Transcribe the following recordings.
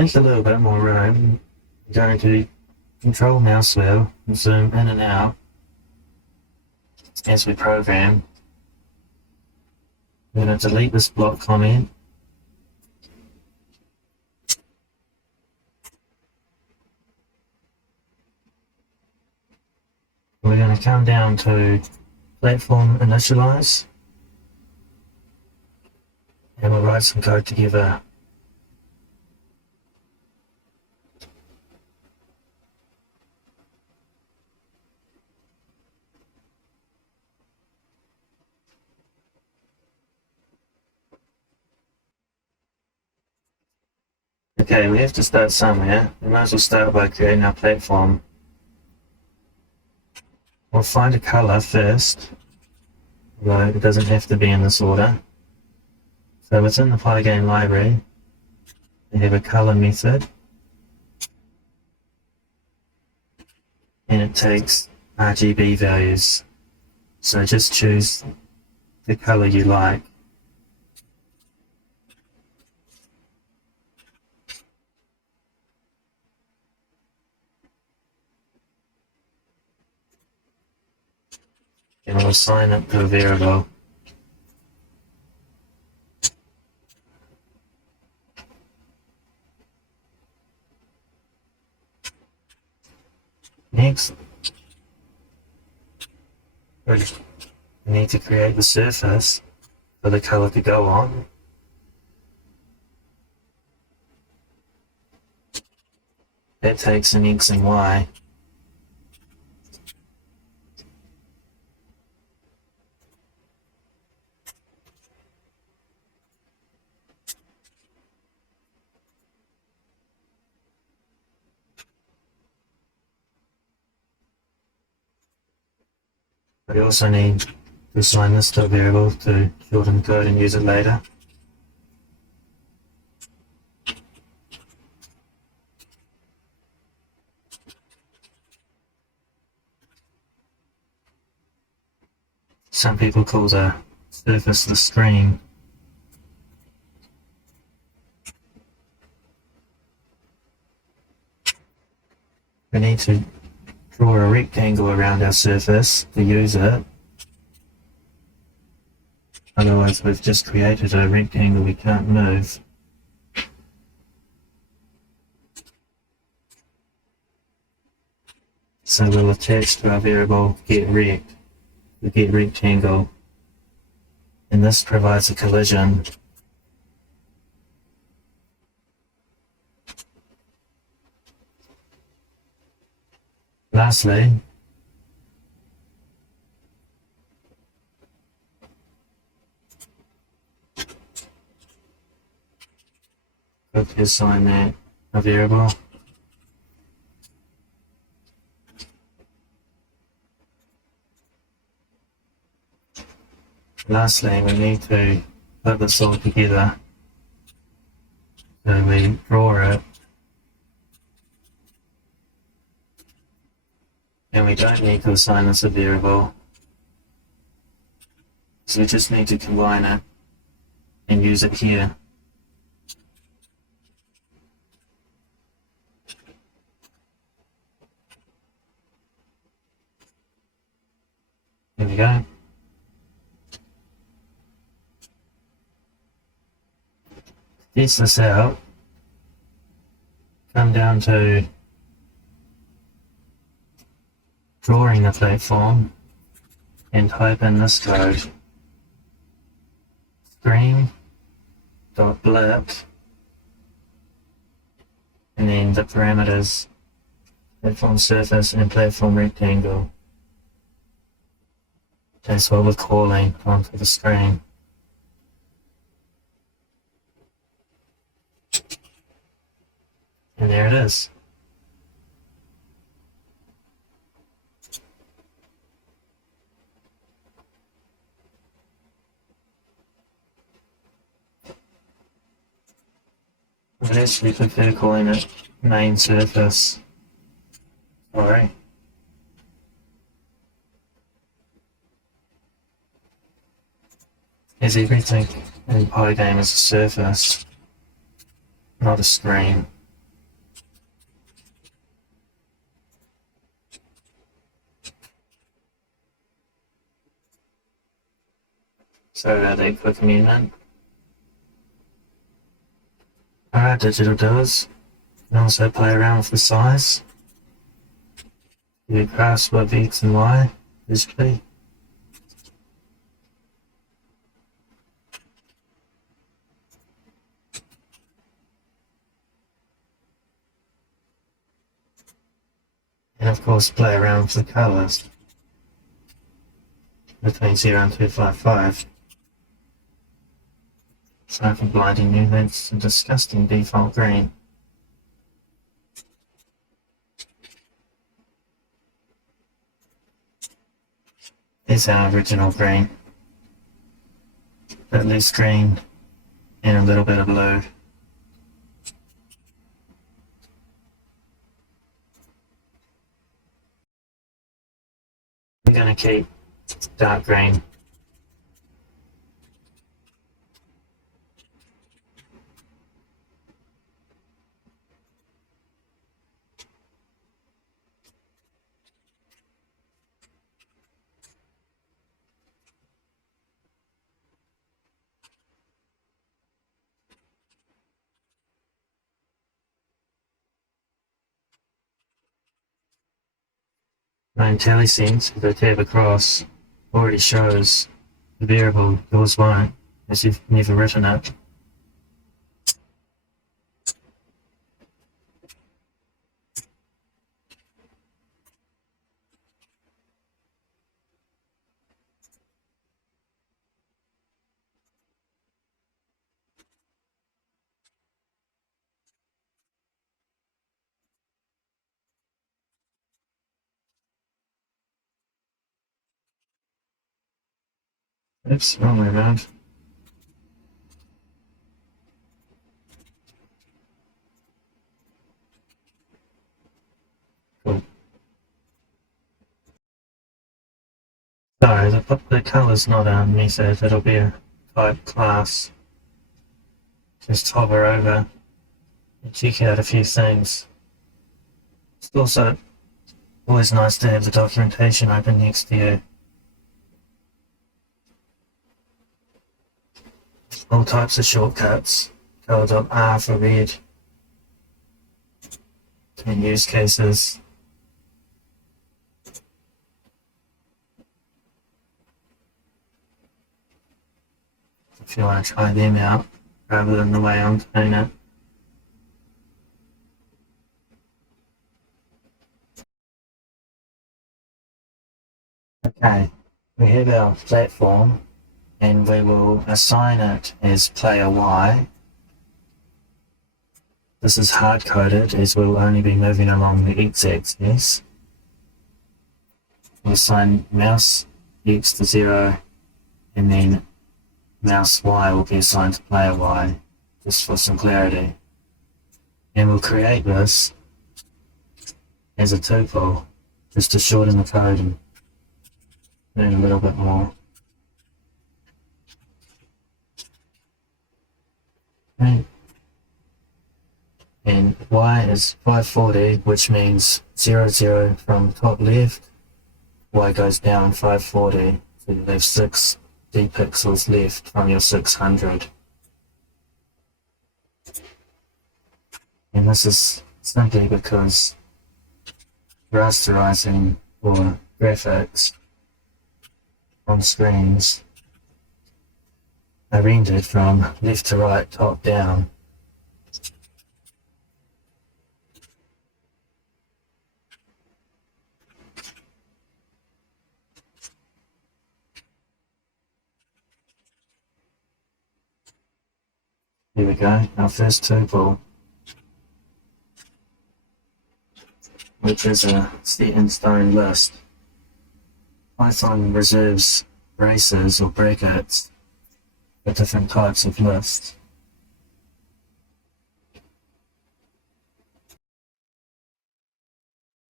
Make a little bit more room. I'm going to control mouse wheel and zoom in and out as we program. I'm going to delete this block comment. We're going to come down to platform initialize, and we'll write some code together. Okay, we have to start somewhere. We might as well start by creating our platform. We'll find a color first, although it doesn't have to be in this order. So within the Pygame library, we have a color method, and it takes RGB values. So just choose the color you like. And we'll assign it to a variable. Next, we need to create the surface for the color to go on. That takes an X and Y. We also need to assign this to a variable to shorten the code and use it later. Some people call the surface the screen. We need to draw a rectangle around our surface to use it. Otherwise, we've just created a rectangle we can't move. So we'll attach to our variable getRect, the getRectangle, and this provides a collision. Lastly, quickly assign that a variable. Lastly, we need to put this all together. So we draw it, and we don't need to assign this a variable. So we just need to combine it and use it here. There we go. Test this out. Come down to drawing the platform and type in this code. Screen.blip, and then the parameters platform surface and platform rectangle. That's what we're calling onto the screen. And there it is. I'd actually prefer calling it main surface. Sorry. As everything in Pygame is a surface, not a screen. So they quick amendment. Alright, digital doers. You can also play around with the size. You grasp both X and Y visually. And of course play around with the colours between 0 and 255. So for blinding you, that's a disgusting default green. Here's our original green. Bit less green and a little bit of blue. I'm going to keep dark green. My IntelliSense, if I tab across, already shows the variable yours won't, as you've never written it. Oops, wrong way around. Cool. Sorry, the colour's not a method, it'll be a type class. Just hover over and check out a few things. It's also always nice to have the documentation open next to you. All types of shortcuts. Color.R for red. And use cases. If you want to try them out, rather than the way I'm doing it. Okay, we have our platform and we will assign it as player Y. This is hard-coded as we'll only be moving along the x-axis. We'll assign mouse X to 0 and then mouse Y will be assigned to player Y, just for some clarity. And we'll create this as a tuple, just to shorten the code and learn a little bit more. Okay. And Y is 540, which means 0, 0 from top left. Y goes down 540, so you leave 6 D pixels left from your 600. And this is simply because rasterizing or graphics on screens are rendered from left to right, top down. Here we go, our first tuple, which is a set in stone list. Python reserves braces or brackets for different types of lists.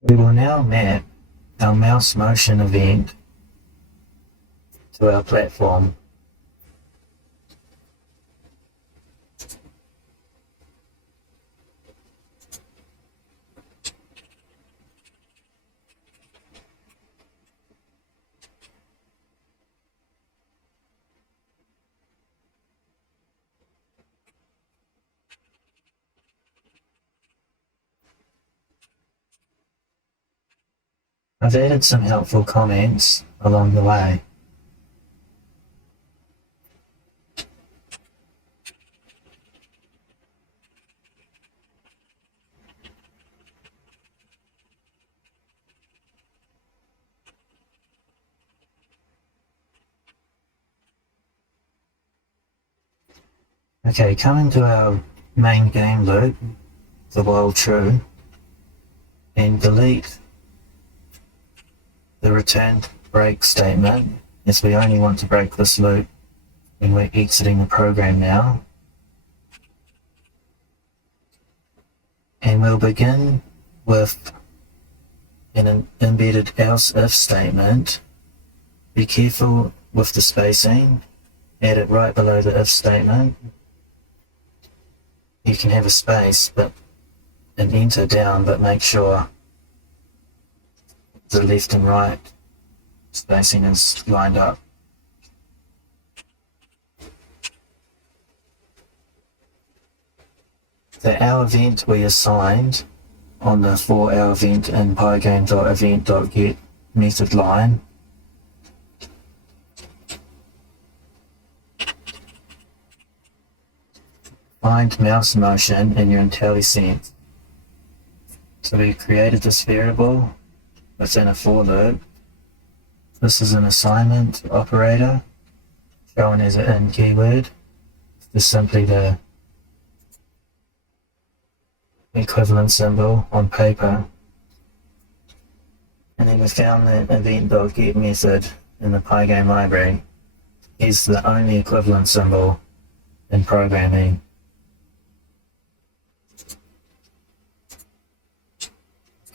We will now map our mouse motion event to our platform. I've added some helpful comments along the way. Okay, coming to our main game loop, the while true, and delete the return break statement, as we only want to break this loop when we're exiting the program now. And we'll begin with an embedded else if statement. Be careful with the spacing, add it right below the if statement. You can have a space but an enter down, but make sure the left and right spacing is lined up. The our event we assigned on the for our event in pygame.event.get method line find mouse motion in your IntelliSense. So we created this variable within a for loop. This is an assignment operator shown as an in keyword. This is simply the equivalent symbol on paper. And then we found the event.get method in the Pygame library is the only equivalent symbol in programming.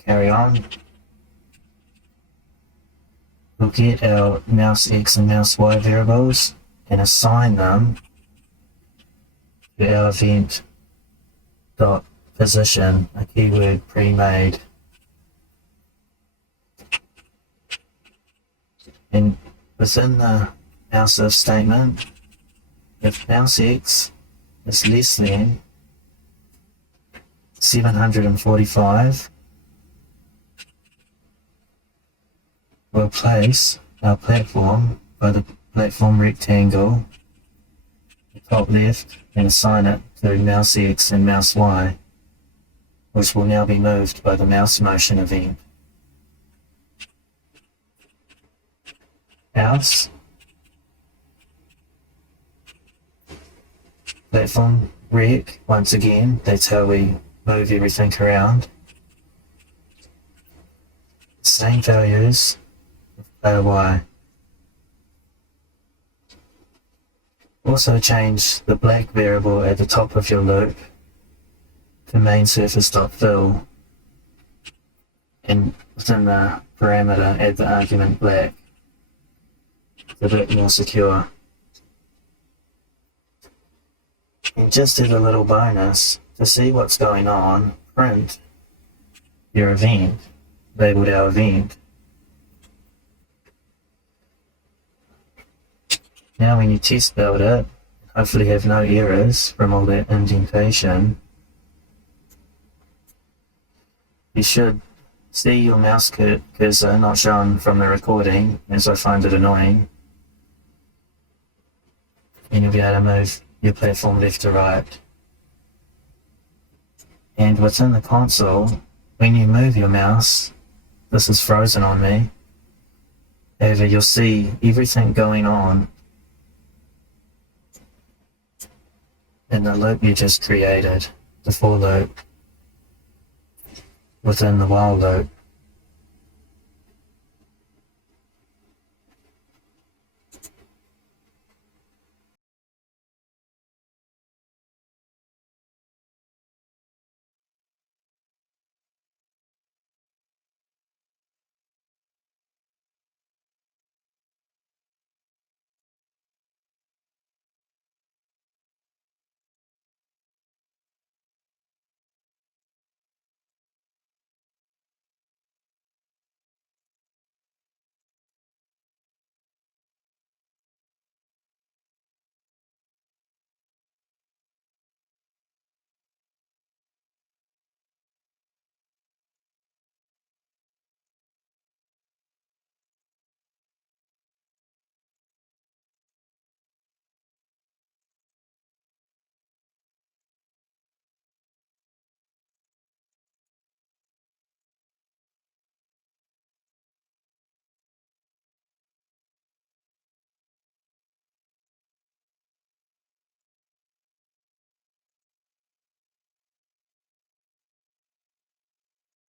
Carry on. We'll get our mouse X and mouse Y variables and assign them to our event dot position, a keyword pre-made. And within the mouse if statement, if mouse X is less than 745, we'll place our platform by the platform rectangle, the top left, and assign it to mouse X and mouse Y, which will now be moved by the mouse motion event. Mouse, platform rec, once again, that's how we move everything around. Same values. Player Y. Also change the black variable at the top of your loop to main surface.fill, and within the parameter add the argument black. It's a bit more secure. And just as a little bonus, to see what's going on, print your event, labeled our event. Now when you test build it, hopefully have no errors from all that indentation, you should see your mouse cursor not shown from the recording, as I find it annoying, and you'll be able to move your platform left to right. And within the console, when you move your mouse, this is frozen on me, however you'll see everything going on in the loop you just created, the for loop, within the while loop.